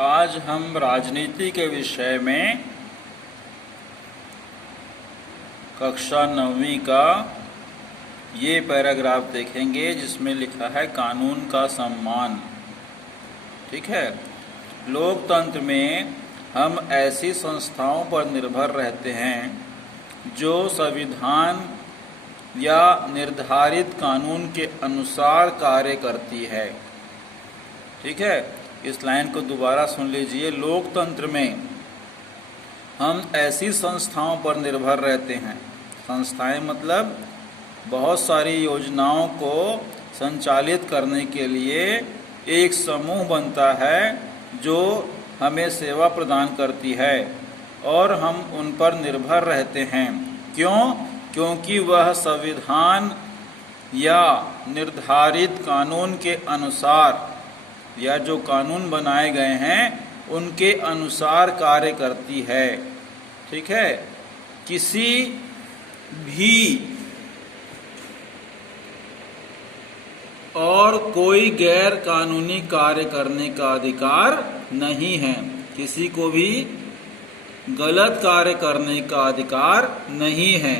आज हम राजनीति के विषय में कक्षा 9वीं का ये पैराग्राफ देखेंगे जिसमें लिखा है कानून का सम्मान। ठीक है। लोकतंत्र में हम ऐसी संस्थाओं पर निर्भर रहते हैं जो संविधान या निर्धारित कानून के अनुसार कार्य करती है। ठीक है। इस लाइन को दोबारा सुन लीजिए। लोकतंत्र में हम ऐसी संस्थाओं पर निर्भर रहते हैं। संस्थाएं मतलब बहुत सारी योजनाओं को संचालित करने के लिए एक समूह बनता है जो हमें सेवा प्रदान करती है और हम उन पर निर्भर रहते हैं। क्यों? क्योंकि वह संविधान या निर्धारित कानून के अनुसार या जो कानून बनाए गए हैं उनके अनुसार कार्य करती है। ठीक है। किसी भी और कोई गैर कानूनी कार्य करने का अधिकार नहीं है। किसी को भी गलत कार्य करने का अधिकार नहीं है।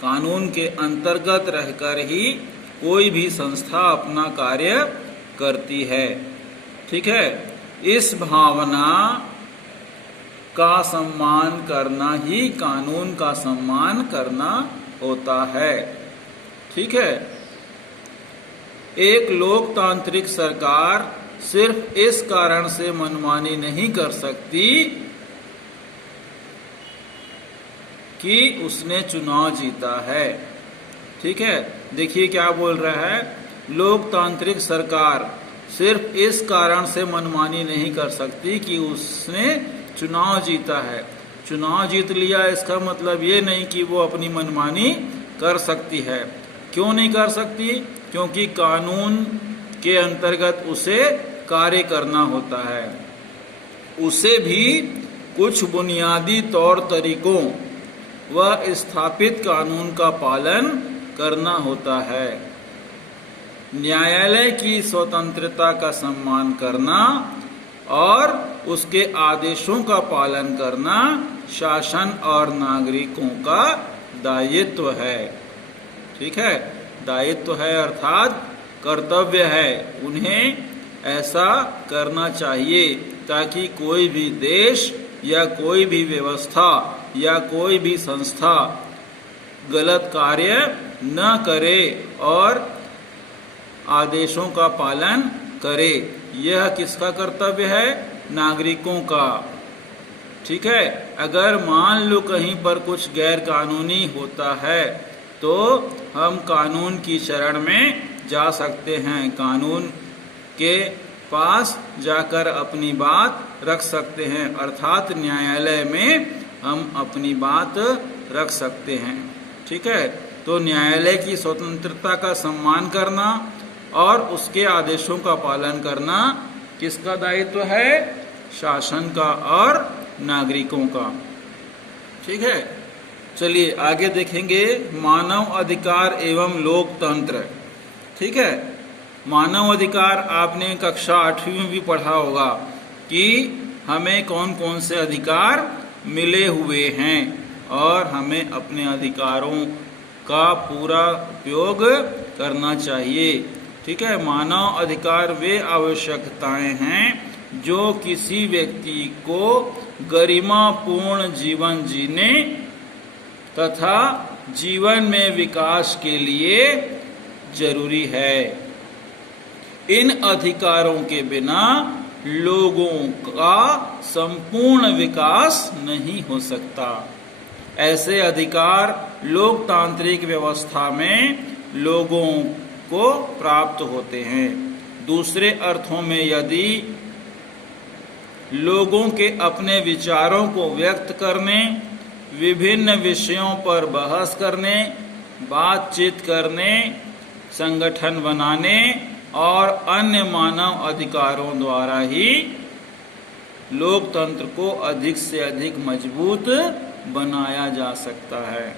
कानून के अंतर्गत रहकर ही कोई भी संस्था अपना कार्य करती है। ठीक है। इस भावना का सम्मान करना ही कानून का सम्मान करना होता है। ठीक है। एक लोकतांत्रिक सरकार सिर्फ इस कारण से मनमानी नहीं कर सकती कि उसने चुनाव जीता है। ठीक है। देखिए क्या बोल रहा है। लोकतांत्रिक सरकार सिर्फ इस कारण से मनमानी नहीं कर सकती कि उसने चुनाव जीता है। चुनाव जीत लिया इसका मतलब ये नहीं कि वो अपनी मनमानी कर सकती है। क्यों नहीं कर सकती? क्योंकि कानून के अंतर्गत उसे कार्य करना होता है। उसे भी कुछ बुनियादी तौर तरीकों व स्थापित कानून का पालन करना होता है। न्यायालय की स्वतंत्रता का सम्मान करना और उसके आदेशों का पालन करना शासन और नागरिकों का दायित्व है। ठीक है। दायित्व है अर्थात कर्तव्य है। उन्हें ऐसा करना चाहिए ताकि कोई भी देश या कोई भी व्यवस्था या कोई भी संस्था गलत कार्य न करे और आदेशों का पालन करे। यह किसका कर्तव्य है? नागरिकों का। ठीक है। अगर मान लो कहीं पर कुछ गैर कानूनी होता है तो हम कानून की शरण में जा सकते हैं। कानून के पास जाकर अपनी बात रख सकते हैं अर्थात न्यायालय में हम अपनी बात रख सकते हैं। ठीक है। तो न्यायालय की स्वतंत्रता का सम्मान करना और उसके आदेशों का पालन करना किसका दायित्व है? शासन का और नागरिकों का। ठीक है। चलिए आगे देखेंगे मानव अधिकार एवं लोकतंत्र। ठीक है। मानव अधिकार आपने कक्षा 8वीं में भी पढ़ा होगा कि हमें कौन कौन से अधिकार मिले हुए हैं और हमें अपने अधिकारों का पूरा उपयोग करना चाहिए। ठीक है। मानव अधिकार वे आवश्यकताएं हैं जो किसी व्यक्ति को गरिमापूर्ण जीवन जीने तथा जीवन में विकास के लिए जरूरी है। इन अधिकारों के बिना लोगों का संपूर्ण विकास नहीं हो सकता। ऐसे अधिकार लोकतांत्रिक व्यवस्था में लोगों को प्राप्त होते हैं। दूसरे अर्थों में यदि लोगों के अपने विचारों को व्यक्त करने, विभिन्न विषयों पर बहस करने, बातचीत करने, संगठन बनाने और अन्य मानव अधिकारों द्वारा ही लोकतंत्र को अधिक से अधिक मजबूत बनाया जा सकता है।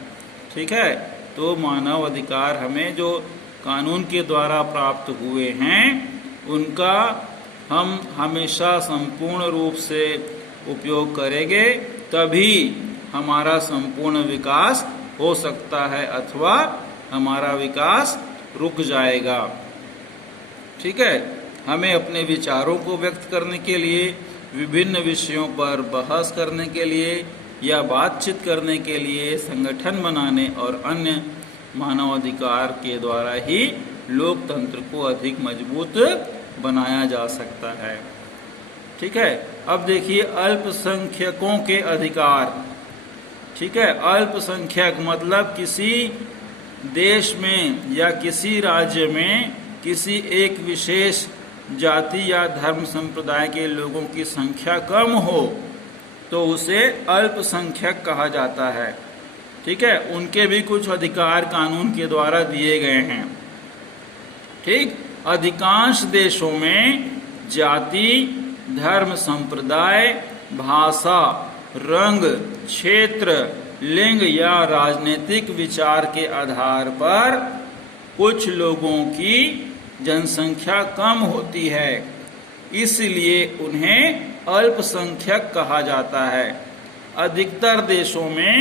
ठीक है। तो मानव अधिकार हमें जो कानून के द्वारा प्राप्त हुए हैं उनका हम हमेशा संपूर्ण रूप से उपयोग करेंगे, तभी हमारा संपूर्ण विकास हो सकता है, अथवा हमारा विकास रुक जाएगा। ठीक है, हमें अपने विचारों को व्यक्त करने के लिए, विभिन्न विषयों पर बहस करने के लिए या बातचीत करने के लिए, संगठन बनाने और अन्य मानवाधिकार के द्वारा ही लोकतंत्र को अधिक मजबूत बनाया जा सकता है। ठीक है, अब देखिए अल्पसंख्यकों के अधिकार। ठीक है, अल्पसंख्यक मतलब किसी देश में या किसी राज्य में किसी एक विशेष जाति या धर्म संप्रदाय के लोगों की संख्या कम हो तो उसे अल्पसंख्यक कहा जाता है। ठीक है, उनके भी कुछ अधिकार कानून के द्वारा दिए गए हैं। ठीक, अधिकांश देशों में जाति, धर्म संप्रदाय, भाषा, रंग, क्षेत्र, लिंग या राजनीतिक विचार के आधार पर कुछ लोगों की जनसंख्या कम होती है, इसलिए उन्हें अल्पसंख्यक कहा जाता है। अधिकतर देशों में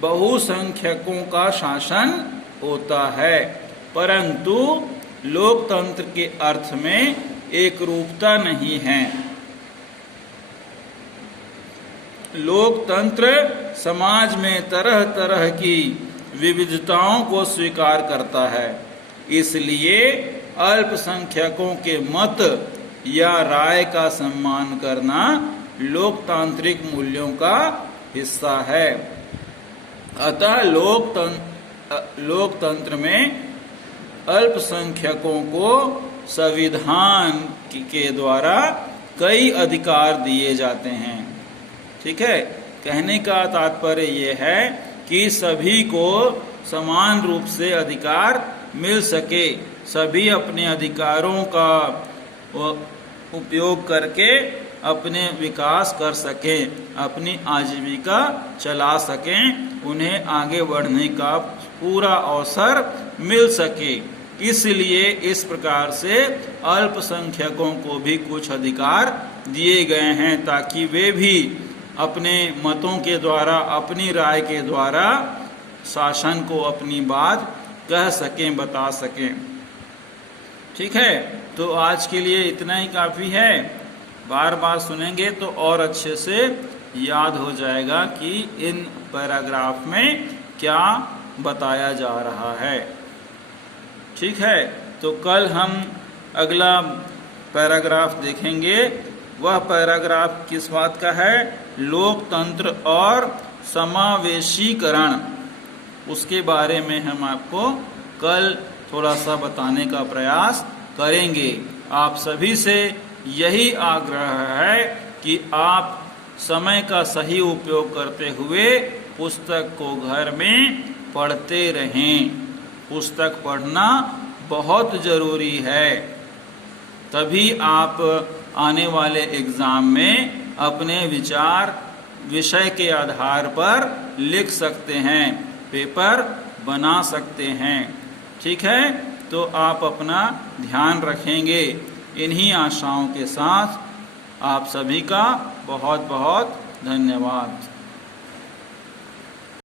बहुसंख्यकों का शासन होता है, परंतु लोकतंत्र के अर्थ में एकरूपता नहीं है। लोकतंत्र समाज में तरह तरह की विविधताओं को स्वीकार करता है, इसलिए अल्पसंख्यकों के मत या राय का सम्मान करना लोकतांत्रिक मूल्यों का हिस्सा है। अतः लोकतंत्र में अल्पसंख्यकों को संविधान के द्वारा कई अधिकार दिए जाते हैं। ठीक है, कहने का तात्पर्य यह है कि सभी को समान रूप से अधिकार मिल सके, सभी अपने अधिकारों का उपयोग करके अपने विकास कर सकें, अपनी आजीविका चला सकें, उन्हें आगे बढ़ने का पूरा अवसर मिल सके। इसलिए इस प्रकार से अल्पसंख्यकों को भी कुछ अधिकार दिए गए हैं, ताकि वे भी अपने मतों के द्वारा, अपनी राय के द्वारा शासन को अपनी बात कह सकें, बता सकें। ठीक है, तो आज के लिए इतना ही काफ़ी है। बार बार सुनेंगे तो और अच्छे से याद हो जाएगा कि इन पैराग्राफ में क्या बताया जा रहा है। ठीक है, तो कल हम अगला पैराग्राफ देखेंगे। वह पैराग्राफ किस बात का है? लोकतंत्र और समावेशीकरण, उसके बारे में हम आपको कल थोड़ा सा बताने का प्रयास करेंगे। आप सभी से यही आग्रह है कि आप समय का सही उपयोग करते हुए पुस्तक को घर में पढ़ते रहें। पुस्तक पढ़ना बहुत ज़रूरी है, तभी आप आने वाले एग्ज़ाम में अपने विचार विषय के आधार पर लिख सकते हैं, पेपर बना सकते हैं। ठीक है, तो आप अपना ध्यान रखेंगे। इन्हीं आशाओं के साथ आप सभी का बहुत बहुत धन्यवाद।